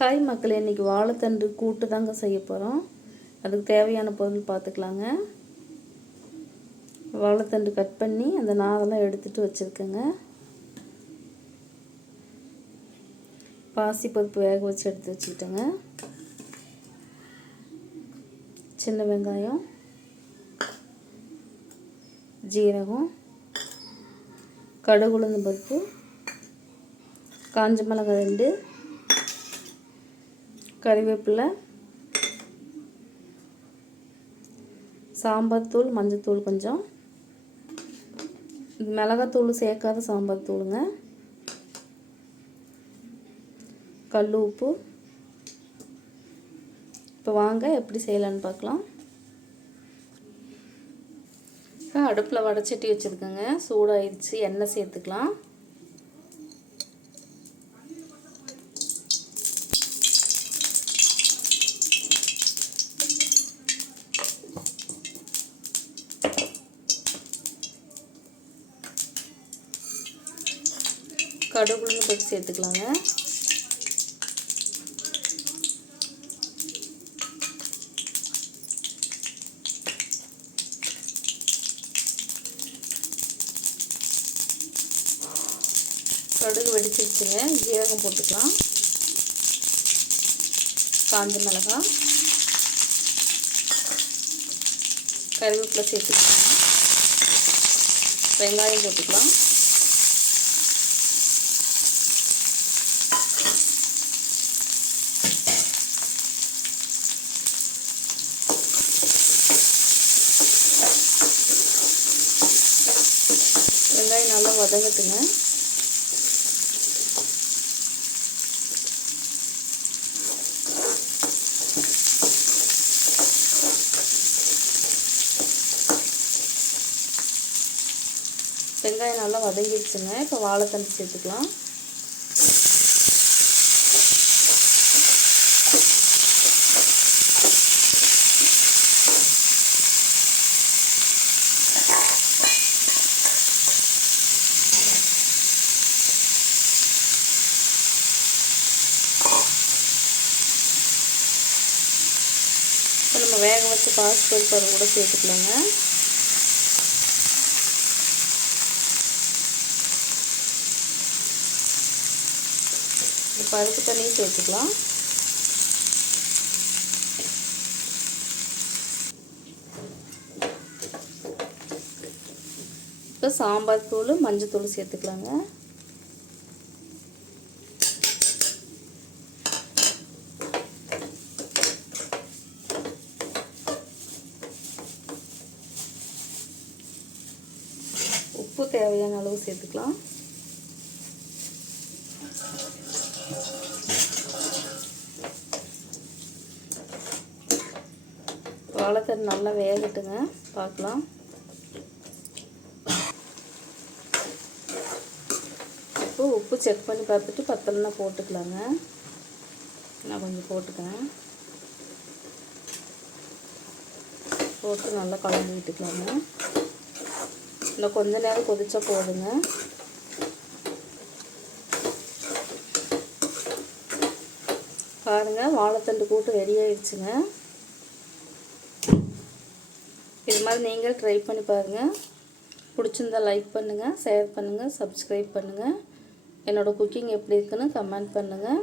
Hi மக்கள் இன்றைக்கி வாழைத்தண்டு கூட்டு தாங்க செய்ய போகிறோம் அதுக்கு தேவையான பொருள் பார்த்துக்கலாங்க வாழைத்தண்டு கட் பண்ணி அந்த நாதெல்லாம் எடுத்துகிட்டு வச்சுருக்கேங்க. பாசி பருப்பு வேக வச்சு எடுத்து வச்சுக்கிட்டேங்க. சின்ன வெங்காயம் ஜீரகம் கடுகுளுந்த பருப்பு காஞ்ச மிளகாய் ரெண்டு கறிவேப்பிலை சாம்பார் தூள் மஞ்சத்தூள் கொஞ்சம். மிளகாத்தூள் சேர்க்காத சாம்பார் தூளுங்க. கல் உப்பு. இப்போ வாங்க எப்படி செய்யலான்னு பார்க்கலாம். அடுப்பில் வடைச்சட்டி வச்சுருக்கேங்க. சூடாயிடுச்சு எண்ணெய் சேர்த்துக்கலாம். கடுகுன்னு போட்டு சேர்த்துக்கலாங்க. கடுகு வெடிச்சிருச்சுங்க. ஜீரகம் போட்டுக்கலாம். காஞ்ச மிளகாய். கருவேப்பிலை சேர்த்துக்கலாம். வெங்காயம் போட்டுக்கலாம். வெங்காயம் நல்லா வதங்கட்டுங்க. வெங்காயம் நல்லா வதங்கிடுச்சுங்க. இப்போ வாழைத்தண்டு சேர்த்துக்கலாம். இப்போ நம்ம வேக வச்சு பாசிப்பருப்பு அதை கூட சேர்த்துக்கலாங்க. பருப்பு தண்ணியும் சேர்த்துக்கலாம். இப்போ சாம்பார் தூள் மஞ்சள் தூள் சேர்த்துக்கலாங்க உப்பு தேவையான அளவு சேர்த்துக்கலாம். வாழைத்தண்டு நல்லா வேகட்டுங்க. பார்க்கலாம். இப்போ உப்பு செக் பண்ணி பார்த்துட்டு பத்தலைன்னா போட்டுக்கலாங்க. நான் கொஞ்சம் போட்டுக்கிறேன். போட்டு நல்லா கலந்து விட்டுக்கலாங்க. இன்னும் கொஞ்ச நேரம் கொதிச்சா போதுங்க பாருங்கள் வாழைத்தண்டு கூட்டு ரெடி ஆயிடுச்சுங்க இது மாதிரி நீங்கள் ட்ரை பண்ணி பாருங்கள் பிடிச்சிருந்தா லைக் பண்ணுங்கள் ஷேர் பண்ணுங்கள் சப்ஸ்கிரைப் பண்ணுங்கள் என்னோடய குக்கிங் எப்படி இருக்குன்னு கமெண்ட் பண்ணுங்கள்